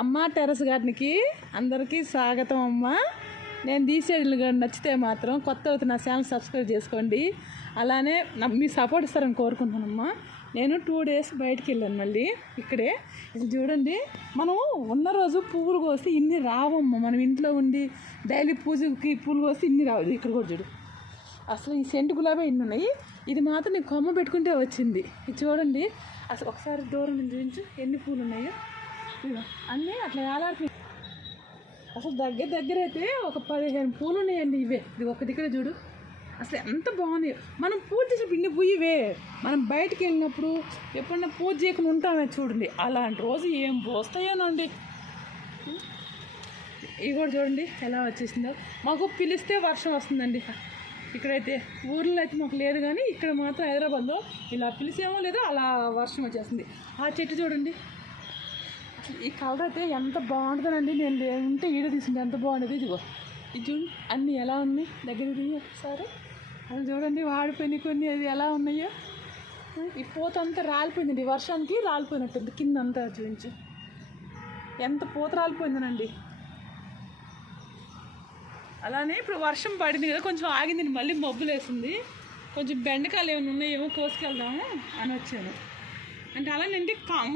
అమ్మ టెరస్ గార్డెన్కి అందరికీ స్వాగతం అమ్మ. నేను తీసేది నచ్చితే మాత్రం కొత్త అవుతున్న నా ఛానల్ సబ్స్క్రైబ్ చేసుకోండి. అలానే మీ సపోర్ట్ ఇస్తారని కోరుకుంటున్నానమ్మా. నేను టూ డేస్ బయటికి వెళ్ళాను మళ్ళీ ఇక్కడే. ఇది చూడండి. మనం ఉన్న రోజు పువ్వులు కోస్తే ఇన్ని రావమ్మ. మనం ఇంట్లో ఉండి డైలీ పూజకి పూలు కోస్తే ఇన్ని రావు. ఇక్కడ కూడా చూడు. అసలు ఈ సెంటు గులాబీ ఇన్ని ఉన్నాయి. ఇది మాత్రం నేను కొమ్మ పెట్టుకుంటే వచ్చింది. ఇది చూడండి. అసలు ఒకసారి దూరం నుంచి చూపించు. ఎన్ని పూలు ఉన్నాయో. అన్నీ అట్లా వేలాడుతున్నాయి అసలు దగ్గర దగ్గర అయితే ఒక పదిహేను పూలు ఉన్నాయండి ఇవే. ఇది ఒక దగ్గర చూడు. అసలు ఎంత బాగున్నాయి. మనం పూజ చేసినప్పుడు ఇన్ని పుయ్యవే మనం బయటికి వెళ్ళినప్పుడు ఎప్పుడన్నా పూజ చేయకుండా ఉంటామే చూడండి. అలాంటి రోజు ఏం పోస్తాయోనండి. ఇవి కూడా చూడండి ఎలా వచ్చేసిందో. మాకు పిలిస్తే వర్షం వస్తుందండి. ఇక్కడైతే ఊర్లో అయితే మాకు లేదు కానీ ఇక్కడ మాత్రం హైదరాబాద్లో ఇలా పిలిచేమో లేదో అలా వర్షం వచ్చేస్తుంది. ఆ చెట్టు చూడండి. ఈ కలర్ అయితే ఎంత బాగుంటుందండి. నేను లే- ఉంటే ఈడ తీసింది. ఎంత బాగుండేది ఇదిగో. ఇది చూడండి అన్నీ ఎలా ఉన్నాయి? దగ్గర ఒకసారి. అది చూడండి వాడిపోయినాయి కొన్ని. అది ఎలా ఉన్నాయో. ఈ పూత అంతా రాలిపోయిందండి. వర్షానికి రాలిపోయినట్టుంది. కింద అంతా చూపించి. ఎంత పూత రాలిపోయిందనండి. అలానే ఇప్పుడు వర్షం పడింది కదా. కొంచెం ఆగింది. మళ్ళీ మబ్బులేసింది. కొంచెం బెండకాయలు ఏమైనా ఉన్నాయేమో కోసుకెళ్దాము అని వచ్చాను. అంటే అలా నేను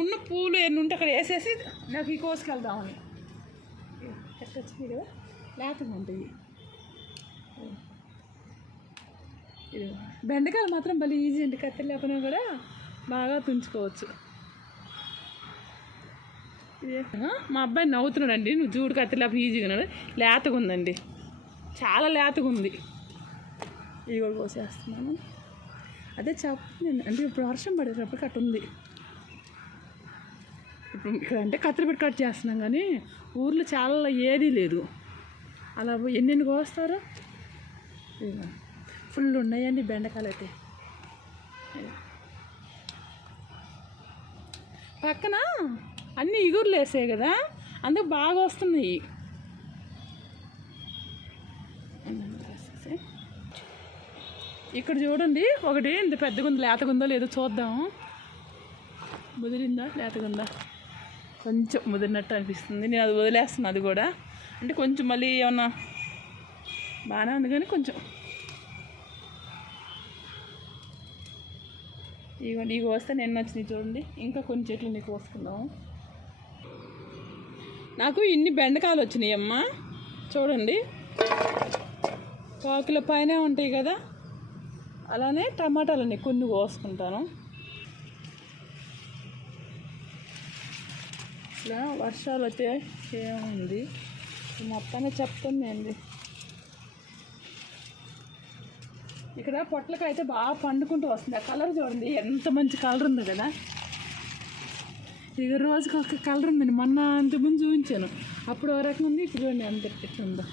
ఉన్న పూలు ఎన్నుంటే ఉంటే అక్కడ వేసేసి నాకు ఈ కోసుకెళ్దామని ఎట్లా వచ్చింది కదా లేతగా ఉంటాయి ఇది బెండకాయలు మాత్రం భలే ఈజీ అండి కత్తి లేకుండా కూడా బాగా తుంచుకోవచ్చు. మా అబ్బాయి నవ్వుతున్నాడండి నువ్వు చూడు కత్తి లేకపోతే ఈజీగా లేతగా ఉందండి. చాలా లేతగా ఉంది. ఇది కూడా కోసేస్తున్నాను. అదే చెప్పండి. అంటే ఇప్పుడు వర్షం పడేటప్పటికి అటు ఉంది. ఇప్పుడు ఇక్కడ అంటే కత్తిరి పెట్టి కట్ చేస్తున్నాం కానీ ఊర్లో చాలా ఏదీ లేదు. అలా ఎన్నెన్ని కోస్తారు? ఫుల్ ఉన్నాయండి బెండకాయలు అయితే. పక్కన అన్ని ఇగురులు వేసాయి కదా అందుకు బాగా వస్తున్నాయి. ఇక్కడ చూడండి ఒకటి ఇంత పెద్దగా ఉంది లేదో చూద్దాం. ముదిరిందా లేతగుందా కొంచెం ముదిరినట్టు అనిపిస్తుంది. నేను అది వదిలేస్తున్నా అది కూడా. అంటే కొంచెం మళ్ళీ ఏమన్నా బాగానే ఉంది కానీ కొంచెం. ఇగోండి ఇవి వస్తే నేను వచ్చినాయి చూడండి. ఇంకా కొన్ని చెట్లు నీకు కోసుకుందాము నాకు ఇన్ని బెండకాయలు వచ్చినాయి అమ్మ చూడండి. కాకుల పైన ఉంటాయి కదా. అలానే టమాటాలని కొన్ని కోసుకుంటాను. ఇలా వర్షాలు అయితే ఏముంది? మొత్తాన్ని చెప్తుంది అండి ఇక్కడ పొట్లకాయ అయితే బాగా పండుకుంటూ వస్తుంది. ఆ కలర్ చూడండి ఎంత మంచి కలర్ ఉంది కదా. ఇక రోజుకి ఒక కలర్ ఉందండి. మొన్న అంతకుముందు చూపించాను. అప్పుడు ఒక రకం ఉంది ఇప్పుడు చూడండి ఎంత ఎట్లుందో.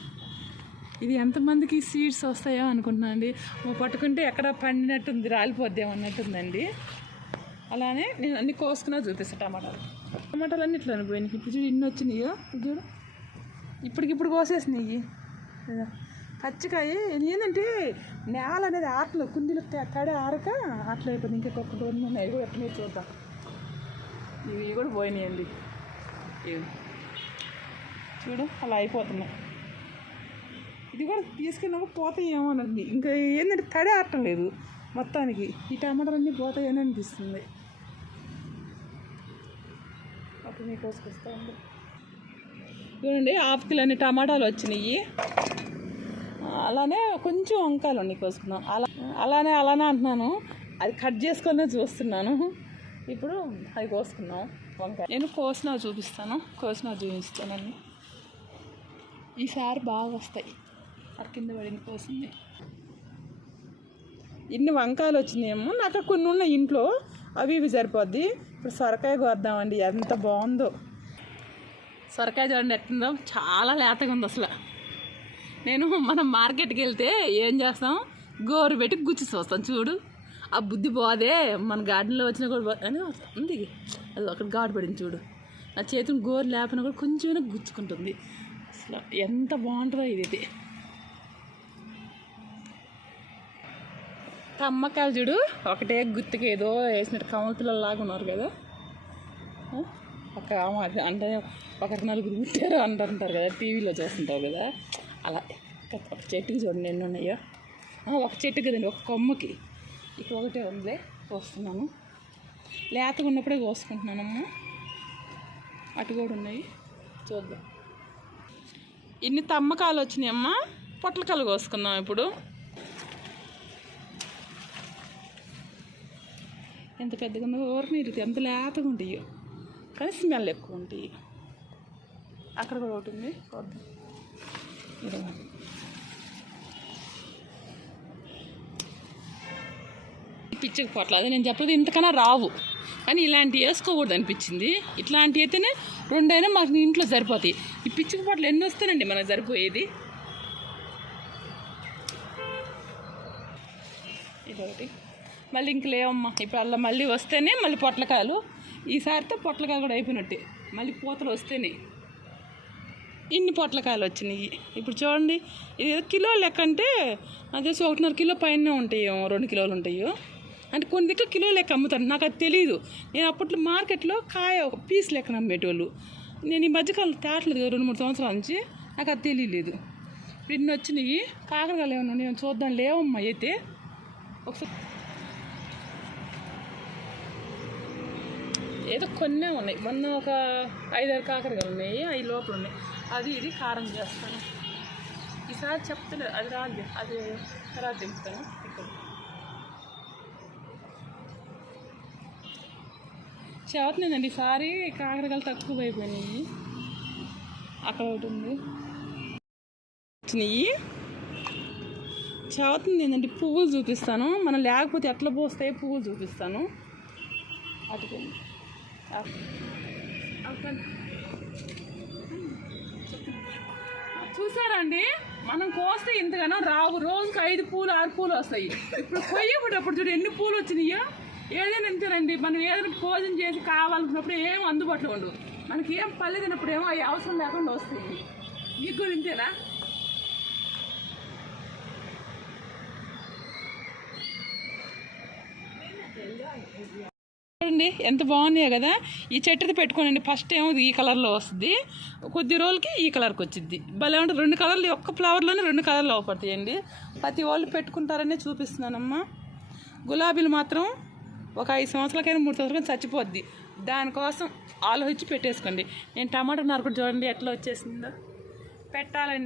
ఇది ఎంతమందికి సీడ్స్ వస్తాయో అనుకుంటున్నాను అండి. పట్టుకుంటే ఎక్కడ పండినట్టుంది రాలిపోద్దేమో అన్నట్టుందండి. అలానే నేను అన్ని కోసుకున్నా చూపిస్తాను టమాటాలు. టమాటాలు అన్ని ఇట్లా పోయినాయి. ఇప్పుడు చూడు ఇన్ని వచ్చినాయో. చూడు. ఇప్పటికిప్పుడు కోసేసినాయి. పచ్చికాయ ఏంటంటే నేల అనేది ఆటలు కుండీలు త- తడి ఆరక ఆటలు అయిపోయింది. ఇంకా ఒక్క రోజు ఉన్నాయి. కూడా ఎట్లా చూద్దాం. ఇవి కూడా పోయినాయండి. ఇవి. చూడు అలా అయిపోతున్నాయి. ఇది కూడా పోతాయేమో పోతాయేమోనండి ఇంకా ఏంటంటే తడి ఆడటం లేదు మొత్తానికి. ఈ టమాటాలన్నీ పోతాయని అనిపిస్తుంది. అప్పుడు మీకు కోసుకొస్తా చూడండి హాఫ్ కిలో అన్ని టమాటాలు వచ్చినాయి. అలానే కొంచెం వంకాయలు ఉన్నాయి కోసుకున్నాం అలా అలానే అలానే అంటున్నాను. అది కట్ చేసుకునే చూస్తున్నాను. ఇప్పుడు అది కోసుకున్నాం వంకాయ. నేను కోసిన చూపిస్తాను. కోసిన చూపిస్తానండి. ఈసారి బాగా వస్తాయి. కింద కోసింది ఇన్ని వంకాయలు వచ్చినాయేమో నాకు కొన్ని ఉన్నాయి ఇంట్లో. అవి ఇవి సరిపోద్ది. ఇప్పుడు సొరకాయ కోద్దామండి ఎంత బాగుందో. సొరకాయ చూడండి ఎట్టుందో చాలా లేతగా ఉంది అసలు. నేను మనం మార్కెట్కి వెళ్తే ఏం చేస్తాం? గోరు పెట్టి గుచ్చి చూస్తాం చూడు. ఆ బుద్ధి పోదే మన గార్డెన్లో వచ్చినా కూడా అని ఉంది అది అక్కడ గాడు పడింది చూడు. నా చేతిని గోరు లేపన కూడా కొంచెమైనా గుచ్చుకుంటుంది. అసలు ఎంత బాగుంటుందో ఇది తమ్మకాయలు చూడు. ఒకటే గుత్తికి ఏదో వేసినట్టు కమల లాగా ఉన్నారు కదా. ఒక అంటే ఒకరి నలుగురు పుట్టారు అంటుంటారు కదా టీవీలో చూస్తుంటారు కదా. అలా ఒక చెట్టుకి చూడండి ఎన్ని ఉన్నాయో. ఒక చెట్టు కదండి ఒక కొమ్మకి. ఇక ఒకటే ఉందిలే కోస్తున్నాను లేతగా ఉన్నప్పుడే కోసుకుంటున్నానమ్మా. అటు కూడా ఉన్నాయి. చూద్దాం. ఇన్ని తమ్మకాలు వచ్చినాయమ్మా. పొట్లకాయలు కోసుకుందాం ఇప్పుడు. ఎంత పెద్దగా ఉందో ఊరికి నీరు ఎంత లేతగా ఉంటాయో కానీ స్మెల్ ఎక్కువ ఉంటాయి అక్కడ కూడా ఒకటి ఉంది. చూద్దాం. ఇదిగో. పిచ్చికి పొట్ల. అదే నేను చెప్పలేదు ఇంతకన్నా రావు. కానీ ఇలాంటివి వేసుకోకూడదు అనిపించింది. ఇట్లాంటివి అయితేనే రెండైనా మాకు ఇంట్లో సరిపోతాయి. ఈ పిచ్చికి పొట్లు ఎన్ని వస్తానండి మనకు సరిపోయేది? ఇదొకటి. మళ్ళీ ఇంక లేవమ్మా. ఇప్పుడు అలా మళ్ళీ వస్తేనే మళ్ళీ పొట్లకాయలు. ఈసారితో పొట్లకాయలు కూడా అయిపోయినట్టే. మళ్ళీ పూతలు వస్తేనే. ఇన్ని పొట్లకాయలు వచ్చినాయి. ఇప్పుడు చూడండి ఇది కిలో లెక్క అంటే నాకు ఒకటిన్నర కిలో పైన ఉంటాయో రెండు కిలోలు ఉంటాయో. అంటే కొన్ని దగ్గర కిలో లెక్క అమ్ముతారు. నాకు అది తెలియదు నేను అప్పట్లో మార్కెట్లో కాయ ఒక పీస్ లెక్కన అమ్మేటోళ్ళు నేను ఈ మధ్యకాలం తేటలేదు రెండు మూడు సంవత్సరాల నుంచి. నాకు అది తెలియలేదు ఇప్పుడు ఇన్ని వచ్చినాయి. కాకరకాయలు ఏమన్నా నేను చూద్దాం. లేవమ్మా అయితే. ఒకసారి ఏదో కొన్నే ఉన్నాయి. మొన్న ఒక ఐదారు కాకరకాయలు ఉన్నాయి అవి లోపల ఉన్నాయి. అది ఇది కారం చేస్తాను. ఈసారి చెప్తలేదు అది రాదు. అది తర్వాత దింపుతాను ఇక్కడ. చదువుతుందండి ఈసారి కాకరకాయలు తక్కువ అయిపోయినాయి. అక్కడ ఒకటి ఉంది. వచ్చినాయి. చదువుతుంది ఏంటంటే పువ్వులు చూపిస్తాను. మనం లేకపోతే ఎట్లా పోస్తాయి పువ్వులు చూపిస్తాను. అటుకెళ్ళి. చూసారండి? మనం కోస్తే ఇంతగానో రావు. రోజుకి ఐదు పూలు ఆరు పూలు వస్తాయి. ఇప్పుడు కొయ్యబడేటప్పుడు చూడు ఎన్ని పూలు వచ్చినాయో? ఏదైనా ఇంతేనండి. మనం ఏదైనా భోజనం చేసి కావాలనుకున్నప్పుడు ఏం అందుబాటులో ఉండవు. మనకి ఏం పల్లె తినప్పుడు ఏమో అవి అవసరం లేకుండా వస్తాయి. మీకు గురించేనా ఎంత బాగున్నాయో కదా ఈ చెట్టుది పెట్టుకోనండి. ఫస్ట్ ఏమో ఈ కలర్లో వస్తుంది. కొద్ది రోజులకి ఈ కలర్కి వచ్చింది భలే ఉంటుంది. రెండు కలర్లు ఒక్క ఫ్లవర్లోనే రెండు కలర్లు అవపడతాయండి. ప్రతి వాళ్ళు పెట్టుకుంటారనే చూపిస్తున్నానమ్మా. గులాబీలు మాత్రం ఒక ఐదు సంవత్సరాలకైనా మూడు సంవత్సరాలకైనా చచ్చిపోద్ది. దానికోసం ఆలోచించి పెట్టేసుకోండి. నేను టమాటా నరకటి చూడండి ఎట్లా వచ్చేసిందో. పెట్టాలండి.